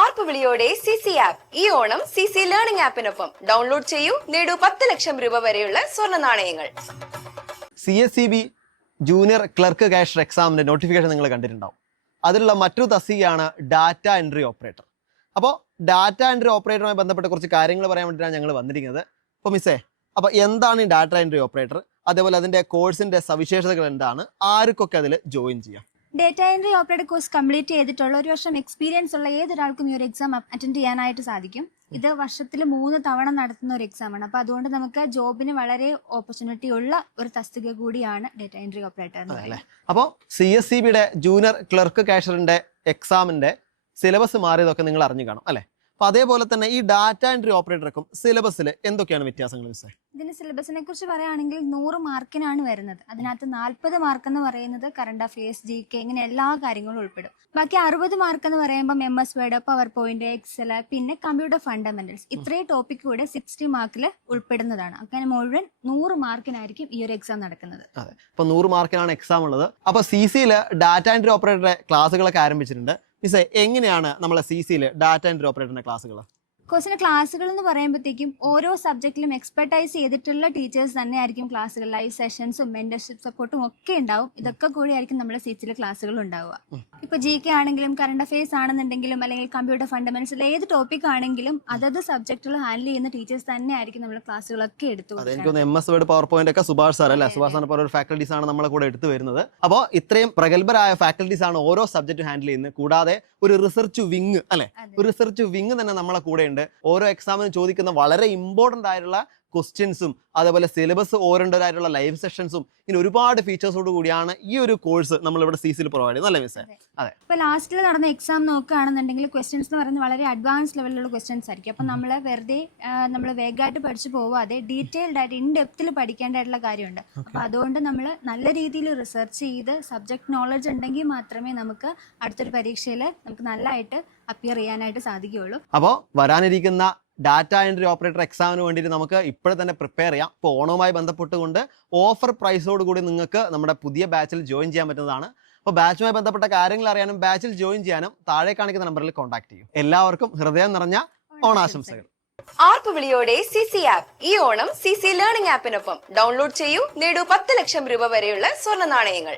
ആർപ്പുവിളിയോടെ CC app ഈ Onam CC learning ആപ്പിനൊപ്പം download ചെയ്യൂ, നേടൂ 10 ലക്ഷം രൂപ വരെയുള്ള സ്വർണ്ണ നാണയങ്ങൾ. CSEB ജൂനിയർ ക്ലർക്ക് കാഷ്യർ എക്സാമിന്റെ നോട്ടിഫിക്കേഷൻ നിങ്ങൾ കണ്ടിട്ടുണ്ടാവും. അതിലുള്ള മറ്റൊരു തസ്തികയാണ് ഡാറ്റ എൻട്രി ഓപ്പറേറ്റർ. അപ്പോൾ ഡാറ്റ എൻട്രി ഓപ്പറേറ്ററുമായി ബന്ധപ്പെട്ട കുറച്ച് കാര്യങ്ങൾ പറയാൻ വേണ്ടിയിട്ടാണ് ഞങ്ങൾ വന്നിരിക്കുന്നത്. അപ്പോൾ മിസ്സേ, അപ്പോൾ എന്താണ് ഈ ഡാറ്റ എൻട്രി ഓപ്പറേറ്റർ, അതേപോലെ അതിന്റെ കോഴ്സിന്റെ സവിശേഷതകൾ എന്താണ്, ആർക്കൊക്കെ അതിൽ ജോയിൻ ചെയ്യാം? Data entry operator course complete ചെയ്തിട്ടുള്ള 1 വർഷം എക്സ്പീരിയൻസ് ഉള്ള ഏതൊരാൾക്കും ഈ ഒരു എക്സാം അറ്റൻഡ് ചെയ്യാനായിട്ട് സാധിക്കും. ഇത് വർഷത്തിൽ 3 തവണ നടത്തുന്ന ഒരു എക്സാമാണ്. അപ്പോൾ അതുകൊണ്ട് നമുക്ക് ജോബിന് വളരെ ഓപ്പർച്യൂണിറ്റി ഉള്ള ഒരു തസ്തിക കൂടിയാണ് ഡേറ്റ എൻട്രി ഓപ്പറേറ്റർ. അപ്പോൾ CSEBയുടെ ജൂനിയർ ക്ലർക്ക് കാഷ്യറിന്റെ എക്സാമിന്റെ സിലബസ് മാറിയതൊക്കെ നിങ്ങൾ അറിഞ്ഞു കാണും അല്ലേ? അപ്പൊ അതേപോലെ തന്നെ ഈ ഡാറ്റ എൻട്രി ഓപ്പറേറ്റർക്കും സിലബസിൽ എന്തൊക്കെയാണ് വ്യത്യാസങ്ങൾ മിസ്സേ? ഇതിന് സിലബസിനെ കുറിച്ച് പറയുകയാണെങ്കിൽ 100 മാർക്കിനാണ് വരുന്നത്. അതിനകത്ത് 40 മാർക്ക് എന്ന് പറയുന്നത് കറണ്ട് അഫയേഴ്സ്, GK, ഇങ്ങനെ എല്ലാ കാര്യങ്ങളും ഉൾപ്പെടും. ബാക്കി 60 മാർക്ക് എന്ന് പറയുമ്പോൾ MS word, power point, excel, പിന്നെ കമ്പ്യൂട്ടർ ഫണ്ടമെന്റൽസ്, ഇത്രയും ടോപ്പിക് കൂടെ 60 മാർക്കിൽ ഉൾപ്പെടുന്നതാണ്. അങ്ങനെ മുഴുവൻ 100 മാർക്കിനായിരിക്കും ഈ ഒരു എക്സാം നടക്കുന്നത്. അതെ, അപ്പൊ 100 മാർക്കിനാണ് എക്സാം ഉള്ളത്. അപ്പൊ CCയിൽ ഡാറ്റ എൻട്രി ഓപ്പറേറ്ററുടെ ക്ലാസ്സുകളൊക്കെ ആരംഭിച്ചിട്ടുണ്ട്. മിസ്സേ, എങ്ങനെയാണ് നമ്മളെ CCയിൽ ഡാറ്റ എൻട്രി ഓപ്പറേറ്ററിന്റെ ക്ലാസ്സുകൾ? കോഴ്സിന്റെ ക്ലാസ്സുകൾ എന്ന് പറയുമ്പോഴത്തേക്കും ഓരോ സബ്ജക്റ്റിലും എക്സ്പെർട്ടൈസ് ചെയ്തിട്ടുള്ള ടീച്ചേഴ്സ് തന്നെ ആയിരിക്കും ക്ലാസ്സുകൾ. ലൈവ് സെഷൻസും മെന്റർഷിപ്പ് സപ്പോർട്ടും ഒക്കെ ഉണ്ടാവും. ഇതൊക്കെ കൂടി ആയിരിക്കും നമ്മുടെ CCയിലെ ക്ലാസ്സുകൾ ഉണ്ടാവുക. ഇപ്പൊ GK ആണെങ്കിലും കറണ്ട് അഫയേഴ്സ് ആണെന്നുണ്ടെങ്കിലും അല്ലെങ്കിൽ കമ്പ്യൂട്ടർ ഫണ്ടമെന്റൽസ്, ഏത് ടോപ്പിക് ആണെങ്കിലും അതത് സബ്ജക്റ്റുകൾ ഹാൻഡിൽ ചെയ്യുന്ന ടീച്ചേഴ്സ് തന്നെ ആയിരിക്കും നമ്മുടെ ക്ലാസ്സുകളൊക്കെ എടുത്തു. MS വേർഡ്, പവർ പോയിന്റ് ഒക്കെ സുഭാഷ് സാർ അല്ലേ? സുഭാഷ് സാറിനെ പോലെ ഒരു ഫാക്കൽറ്റീസ് ആണ് നമ്മളെ കൂടെ എടുത്തു വരുന്നത്. അപ്പോൾ ഇത്രയും പ്രഗത്ഭരായ ഫാക്കൽറ്റീസ് ആണ് ഓരോ സബ്ജക്റ്റ് ഹാൻഡിൽ ചെയ്യുന്നത്. കൂടാതെ ഒരു റിസർച്ച് വിങ് അല്ലെ, ഒരു റിസർച്ച് വിങ് തന്നെ നമ്മളെ കൂടെ ഉണ്ട്. ഓരോ എക്സാമിന് ചോദിക്കുന്ന വളരെ ഇമ്പോർട്ടന്റ് ആയിട്ടുള്ള ക്വസ്റ്റ്യൻസും അതേപോലെ സിലബസ് ഓറിയന്റഡ് ആയിട്ടുള്ള ലൈവ് സെഷൻസും ഇങ്ങനെ ഒരുപാട് ഫീച്ചേഴ്സോട് കൂടിയാണ് ഈ ഒരു കോഴ്സ് നമ്മൾ ഇവിടെ CCയിൽ പ്രൊവൈഡ് ചെയ്യുന്നത് അല്ലേ മിസ്സേ? അതെ. ഇപ്പൊ ലാസ്റ്റിൽ നടന്ന എക്സാം നോക്കുകയാണെന്നുണ്ടെങ്കിൽ ക്വസ്റ്റ്യൻസ് എന്ന് പറയുന്നത് വളരെ അഡ്വാൻസ് ലെവലിലുള്ള ക്വസ്റ്റ്യൻസ് ആയിരിക്കും. അപ്പൊ നമ്മൾ വെറുതെ നമ്മൾ വേഗമായിട്ട് പഠിച്ചു പോവാതെ ഡീറ്റെയിൽഡ് ആയിട്ട് ഇൻ ഡെപ്തിൽ പഠിക്കേണ്ടതായിട്ടുള്ള കാര്യമുണ്ട്. അപ്പൊ അതുകൊണ്ട് നമ്മൾ നല്ല രീതിയിൽ റിസർച്ച് ചെയ്ത് സബ്ജക്ട് നോളജ് ഉണ്ടെങ്കിൽ മാത്രമേ നമുക്ക് അടുത്തൊരു പരീക്ഷയിൽ നമുക്ക് നല്ലതായിട്ട് അപ്പിയർ ചെയ്യാനായിട്ട് സാധിക്കുകയുള്ളൂ. അപ്പോൾ വരാനിരിക്കുന്ന ഡാറ്റ എൻട്രി ഓപ്പറേറ്റർ എക്സാമിന് വേണ്ടിയിട്ട് നമുക്ക് ഇപ്പോഴും തന്നെ പ്രിപ്പയർ ചെയ്യാം. ഇപ്പോൾ ഓണവുമായി ബന്ധപ്പെട്ടുകൊണ്ട് ഓഫർ പ്രൈസോട് കൂടി നിങ്ങൾക്ക് നമ്മുടെ പുതിയ ബാച്ചിൽ ജോയിൻ ചെയ്യാൻ പറ്റുന്നതാണ്. അപ്പോൾ ബാച്ചുമായി ബന്ധപ്പെട്ട കാര്യങ്ങൾ അറിയാനും ബാച്ചിൽ ജോയിൻ ചെയ്യാനും താഴെ കാണിക്കുന്ന നമ്പറിൽ കോൺടാക്ട് ചെയ്യും. എല്ലാവർക്കും ഹൃദയം നിറഞ്ഞ ഓണാശംസകൾ. ആർപ്പുവിളിയോടെ സിസി ആപ്പ് ഈ ഓണം സിസി ലേണിംഗ് ആപ്പിനൊപ്പം ഡൗൺലോഡ് ചെയ്യൂ, നേടൂ 10 ലക്ഷം രൂപ വരെയുള്ള സ്വർണ്ണ നാണയങ്ങൾ.